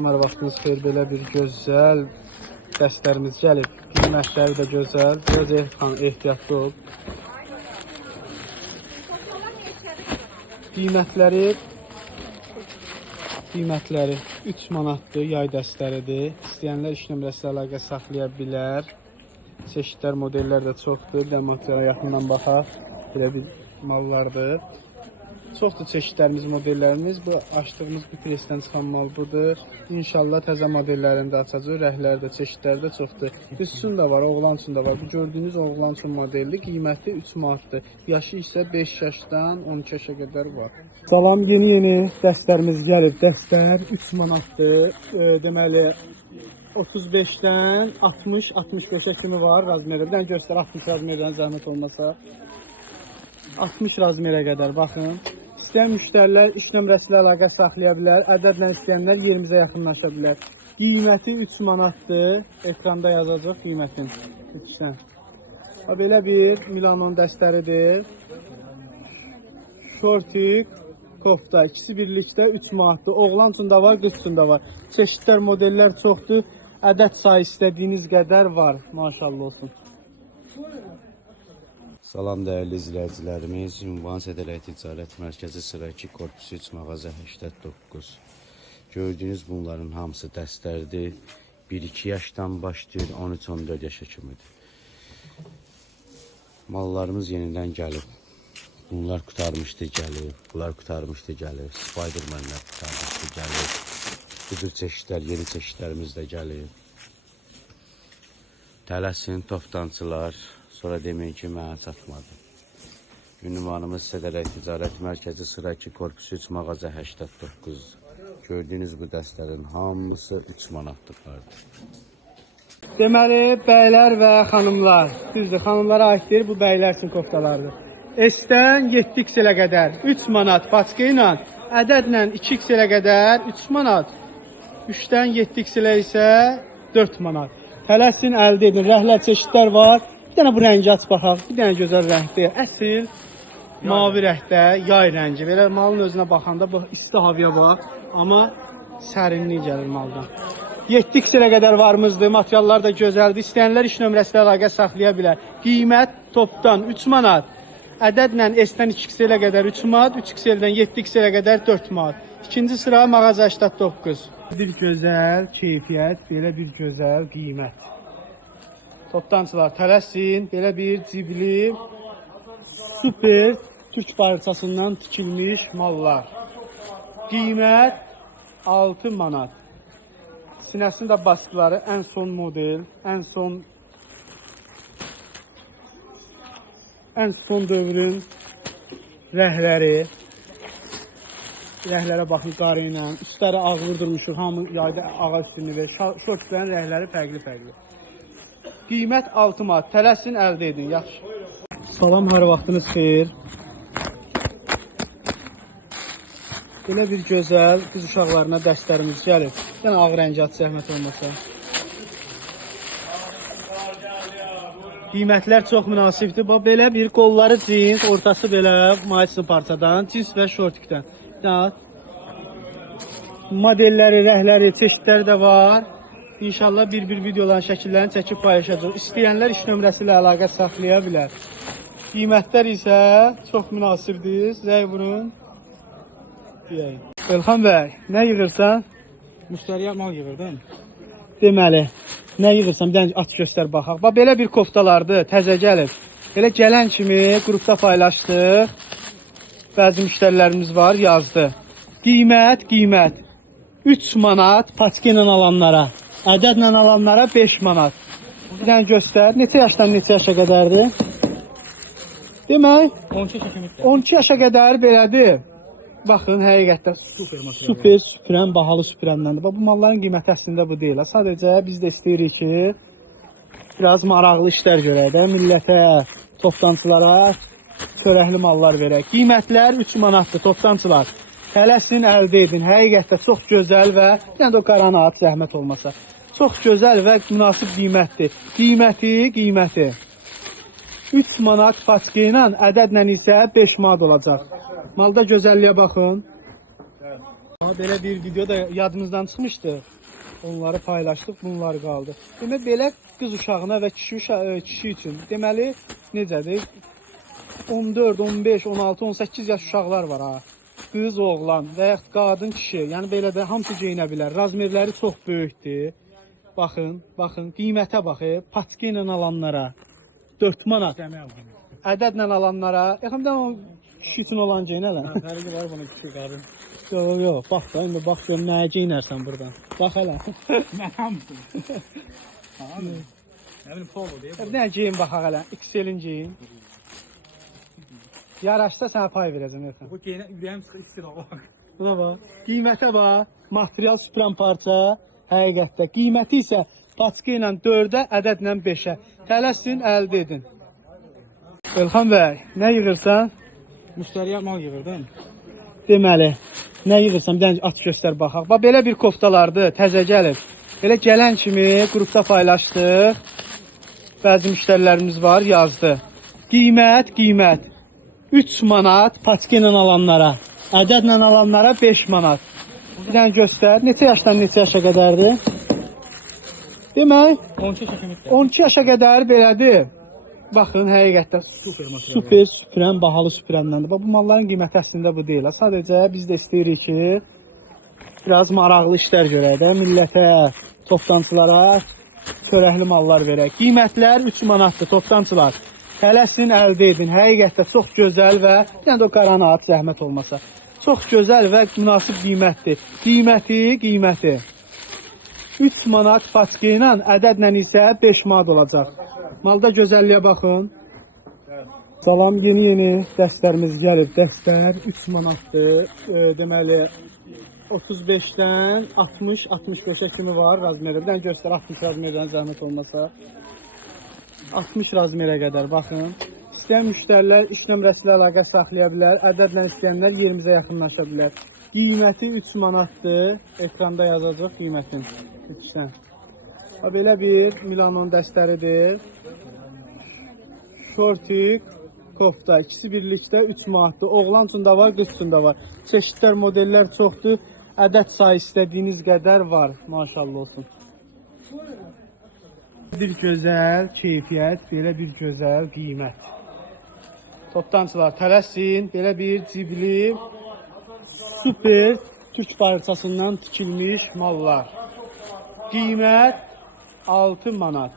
Salam, hər vaxtınız xeyir. Belə bir gözəl dəstlərimiz gəlib. Qiymətləri də gözəl. Biraz ehtiyatlı ol. Qiymətləri 3 manatdır, yay dəstləridir. İstəyənlər iş nömrəsi əlaqə saxlaya bilər. Çeşidlər, modellər də çoxdur. Demonstraya yaxından baxaq. Belə bir mallardır. Çoxdur çeşidlərimiz, modellərimiz. Bu açdığımız bu presdən çıxan mal budur. İnşallah təzə modellərini də açacaq. Rəhləri də, çeşidləri də çoxdur. Üstün də var, oğlan üçün də var. Bu gördüyünüz oğlan üçün modelli. Qiyməti 3 manatdır. Yaşı isə 5 yaşdan 12 yaşa qədər var. Salam, yeni dəstlərimiz gəlib. Dəstlər 3 manatdır. Deməli 35-dən 60-65-ə kimi var razmerə. Bir dənə göstər 60 razmerdən zəhmət olmasa. 60 razmerə qədər baxın. İstəyən müştərilər iş nömrəsi ilə əlaqə saxlaya bilər. Ədədlə istəyənlər yerimizə yaxınlaşa bilər. Qiyməti 3 manatdır. Ekranda yazacaq qiymətin. Lütfən. Belə bir Milanon dəstləridir. Şortik, kofta. İkisi birlikdə 3 manatdır. Oğlan üçün də var, qız üçün də var. Çeşidlər, modellər çoxdur. Ədəd sayı istədiyiniz qədər var. Maşallah olsun. Salam dəyərli izləyicilərimiz, Ünvan Sədələk Ticarət Mərkəzi sıra 2, korpus 3, mağaza 89. Gördüyünüz bunların hamısı dəstlərdir. 1-2 yaşdan başlayır, 13-14 yaşa kimidir. Mallarımız yenidən gəlib. Bunlar qutarmışdı gəlib, bunlar qutarmışdı gəlib. Spidermanlər qutarmışdı gəlib. Budur çeşidlər, yeni çeşidlərimiz də gəlib. Tələsin, toptancılar. Sonra deməyin ki, mənə çatmadı. Ünvanımız Sədələk Ticarət Mərkəzi sıra 2, korpus 3, mağaza 89. Gördüyünüz bu dəstlərin hamısı 3 manatlıqlardır. Deməli, bəylər və xanımlar. Düzdür, xanımlara aiddir, bu bəylər üçün koftalardır. S-dən 7x-elə qədər 3 manat paçka ilə, ədədlə 2x-elə qədər 3 manat. 3-dən 7x-elə isə 4 manat. Tələsin əldə edin, rəhlər çeşidlər var. Bir dənə bu rəngi aç baxaq, bir dənə gözəl rəngdir. Əsil, mavi rəngdə, yay rəngi. Belə malın özünə baxanda bu isti havaya bax, amma sərinlik gəlir maldan. 7x-ə qədər varımızdır, materiallar da gözəldir. İstəyənlər iş nömrəsi ilə əlaqə saxlaya bilər. Qiymət topdan 3 manat, ədədlə S-dən 2x-ə qədər 3 manat, 3x-dən 7x-ə qədər 4 manat. İkinci sıra mağaza 89. Bir gözəl keyfiyyət, belə bir gözəl qiymət. Toptancılar tələsin, belə bir cibli, super Türk parçasından tikilmiş mallar. Qiymət 6 manat. Sinəsində baskıları ən son model, ən son dövrün rəhləri. Rəhlərə baxın qarı ilə, üstləri ağ vurdurmuşuq, hamı yayda ağac üstünü verir. Şortların rəhləri fərqli-fərqli. Qiymət 6 manat. Tələsin, əldə edin. Yaxşı. Salam, hər vaxtınız xeyir. Belə bir gözəl qız uşaqlarına dəstlərimiz gəlib. Yəni ağ rəngi at, zəhmət olmasa. Qiymətlər çox münasibdir. Belə bir qolları cins, ortası belə maçlı parçadan, cins və şortikdən. Modelləri, rəhləri, çeşidləri də var. İnşallah bir videoların şəkillərini çəkib paylaşacaq. İstəyənlər iş nömrəsi ilə əlaqə saxlaya bilər. Qiymətlər isə çox münasibdir. Zəy vurun. Elxan bəy, nə yığırsan? Müştəriyə mal yığırdım. Deməli, nə yığırsan? Bir dənə at göstər baxaq. Bax, belə bir koftalardır, təzə gəlib. Belə gələn kimi qrupda paylaşdıq. Bəzi müştərilərimiz var, yazdı. Qiymət 3 manat paçka ilə alanlara. Ədədlə alanlara 5 manat. Bir dənə göstər. Neçə yaşdan neçə yaşa qədərdir? Demək, 12 yaşa qədər belədir. Baxın, həqiqətdə super süpürən, bahalı süpürəndəndir. Bu malların qiyməti əslində bu deyil. Sadəcə biz də istəyirik ki, biraz maraqlı işlər görək də, millətə, toplantılara çörəkli mallar verək. Qiymətlər 3 manatdır, toplantılar. Tələsin, əldə edin. Həqiqətdə çox gözəl və yəni o qaranı at, zəhmət olmasa. Çox gözəl və münasib qiymətdir. Qiyməti 3 manat paçka ilə, ədədlə isə 5 manat olacaq. Malda gözəlliyə baxın. Belə bir video da yadımızdan çıxmışdı. Onları paylaşdıq, bunlar qaldı. Demək belə qız uşağına və kişi üçün deməli necədir? 14, 15, 16, 18 yaş uşaqlar var ha. Qız, oğlan və ya qadın, kişi. Yəni belə də hamısı geyinə bilər. Razmerləri çox böyükdür. Baxın, baxın, qiymətə baxın. Paçka ilə alanlara 4 manat. Ədədlə alanlara, yaxında o kişi üçün olan geyinələr. Fərqi var bunun küçük qadın. Yox, yox, bax da, indi bax gör nəyə geyinərsən buradan. Bax hələ. Mən hamısını. Ne bileyim polo diye. Nə geyin baxaq hələ, XL-in geyin. Yaraşsa sənə pay verəcəm, yoxsa. Bu gene ürəyim sıxı istir bak. Buna bax, qiymətə bax, material süpürən parça, həqiqətdə. Qiyməti isə paçka ilə 4-ə, ədədlə 5-ə. Tələsin, əldə edin. Elxan bəy, nə yığırsan? Müşteriye mal yığırdım. Deməli, nə yığırsan? Bir dənə aç göstər baxaq. Bax, belə bir koftalardır, təzə gəlib. Belə gələn kimi qrupda paylaşdıq. Bəzi müştərilərimiz var, yazdı. Qiymət. 3 manat paçka ilə alanlara, ədədlə alanlara 5 manat. Bir dənə göstər. Neçə yaşdan neçə yaşa qədərdir? Demək, 12 şəkəmət. 12 yaşa qədər belədir. Baxın, həqiqətdə super süpürən, bahalı süpürəndəndir. Bax, bu malların qiyməti əslində bu deyil. Sadəcə biz də istəyirik ki, biraz maraqlı işlər görək də, millətə, toplantılara çörəkli mallar verək. Qiymətlər 3 manatdır, toplantılar. Tələsin, əldə edin. Həqiqətdə çox gözəl və yəni də o qaranı at zəhmət olmasa. Çox gözəl və münasib qiymətdir. Qiyməti. 3 manat paçka ilə, ədədlə isə 5 manat olacaq. Malda gözəlliyə baxın. Salam, yeni dəstlərimiz gəlib. Dəstlər 3 manatdır. Deməli 35-dən 60-65-ə kimi var razmeri. Bir dənə göstər 60 razmerdən zəhmət olmasa. 60 razmerə qədər baxın. İstəyən müştərilər iş nömrəsi ilə əlaqə saxlaya bilər. Ədədlə istəyənlər yerimizə yaxınlaşa bilər. Qiyməti 3 manatdır. Ekranda yazacaq qiymətin. Belə bir Milanon dəstəridir. Şortik, kofta. İkisi birlikdə 3 manatdır. Oğlan üçün də var, qız üçün də var. Çeşidlər, modellər çoxdur. Ədəd sayı istədiyiniz qədər var. Maşallah olsun. Bir gözəl keyfiyyət, belə bir gözəl qiymət. Toptancılar tələsin, belə bir cibli, super türk parçasından tikilmiş mallar. Qiymət 6 manat.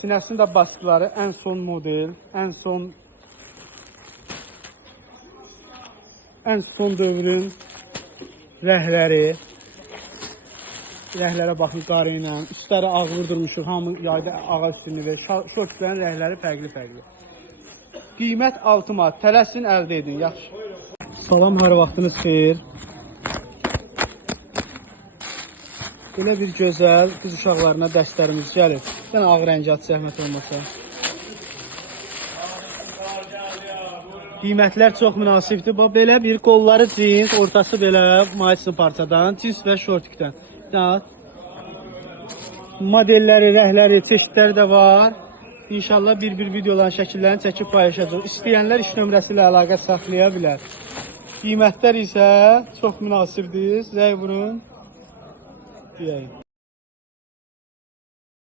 Sinəsində baskıları ən son model, ən son dövrün rəhləri. Rəhlərə baxın qarı ilə. Üstləri ağ vurdurmuşuq. Hamı yayda ağac üstünü və şortların rəhləri fərqli. Qiymət 6 manat. Tələsin, əldə edin. Yaxşı. Salam, hər vaxtınız xeyir. Belə bir gözəl qız uşaqlarına dəstlərimiz gəlir. Yəni ağ rəngi at zəhmət olmasa. Qiymətlər çox münasibdir. Bax, belə bir qolları cins, ortası belə maçlı parçadan, cins və şortikdən. Modelləri, rəhləri, çeşidləri də var. İnşallah bir videoların şəkillərini çəkib paylaşacaq. İstəyənlər iş nömrəsi ilə əlaqə saxlaya bilər. Qiymətlər isə çox münasibdir. Zəy vurun. Deyəyim.